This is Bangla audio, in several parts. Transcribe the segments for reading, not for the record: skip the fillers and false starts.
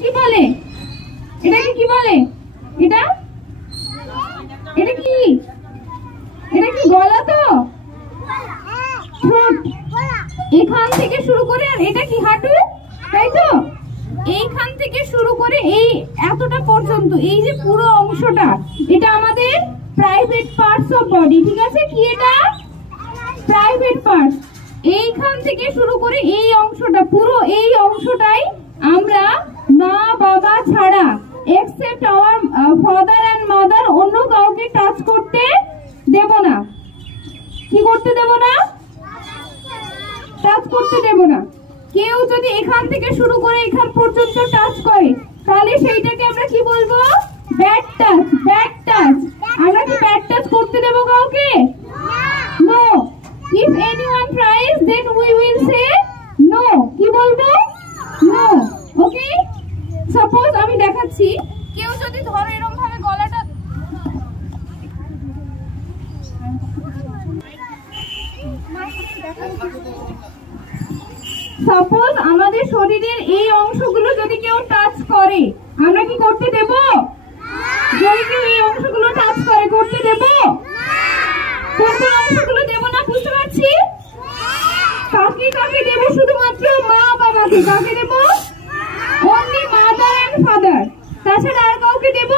কি বলে? এটাকে কি বলে? এটা এটা কি? এটা কি গলা তো? এখান থেকে শুরু করে আর এটা কি হাঁটু, তাই তো? এইখান থেকে শুরু করে এই এতটা পর্যন্ত এই যে পুরো অংশটা, এটা আমাদের প্রাইভেট পার্টস অফ বডি। ঠিক আছে, কি এটা? Private parts. এইখান থেকে শুরু করে এই অংশটা, পুরো এই অংশটাই আমরা মা বাবা ছাড়া except our father and mother অন্য কাউকে টাচ করতে দেব না। কি করতে দেব না? টাচ করতে দেব না। কেউ যদি এখান থেকে শুরু করে এখান পর্যন্ত টাচ করে তাহলে সেইটাকে আমরা কি বলবো? Bad touch. Bad touch. আমরা কি ব্যাড টাচ করতে দেব কাউকে? No. If anyone tries, then we will say no. কি বলবো? No. Okay? Suppose আমি দেখাচ্ছি, কেউ যদি ধরো এরকম ভাবে গলাটা, সাপোজ আমাদের শরীরের এই অংশগুলো যদি কেউ টাচ করে আমরা কি করতে দেব? যদি কেউ এই অংশগুলো টাচ করে করতে দেব? কোন কোন অংশগুলো দেব না? বুঝতে পারছি। কাকে কাকে দেব? শুধুমাত্র মা বাবাকে। কাকে দেব? Only mother and father. তাছাড়া আর কাউকে দেব?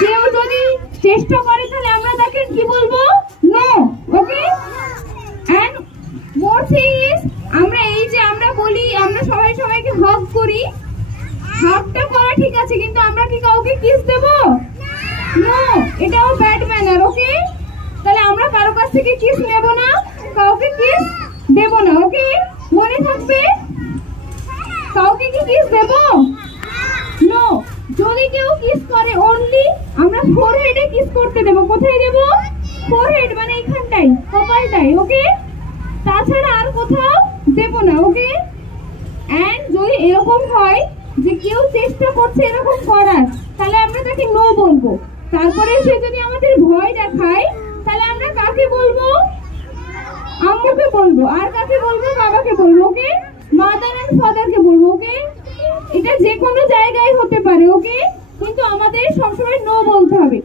কেউ যদি চেষ্টা করে তাহলে আমরা তাকে কি বলবো? No. Okay? And more thing is, আমরা এই যে আমরা বলি আমরা সবাই সবাইকে হাগ করি, হাগটা করা ঠিক আছে, কিন্তু আমরা কি কাউকে কিস দেব? নো। এটাও ব্যাড ম্যানার। ওকে? তাহলে আমরা কারো কাছ থেকে কিস নেব না, কাউকে কিস দেব না। ওকে? মনে থাকবে। কাউকে কি কিস দেব? নো। যদি কেউ কিস করে অনলি আমরা ফোরহেডে কিস করতে দেব। কোথায় দেব? ফোরহেড মানে এখানটাই, কপালটাই। ওকে? তাছাড়া আর কোথাও দেব না। ওকে? এন্ড যদি এরকম হয় যে কেউ চেষ্টা করছে এরকম করার, তাহলে আমরা তাকে নো বলবো। তারপরে সে যদি আমাদের ভয় দেখায় তাহলে আমরা কাকে বলবো? আম্মুকে বলবো। আর কাকে বলবো? বাবাকে বলবো। ওকে? মাদার এন্ড ফাদারকে বলবো। ওকে? এটা যে কোনো জায়গায় হতে পারে। ওকে? কিন্তু আমাদের সবসময় নো বলতে হবে।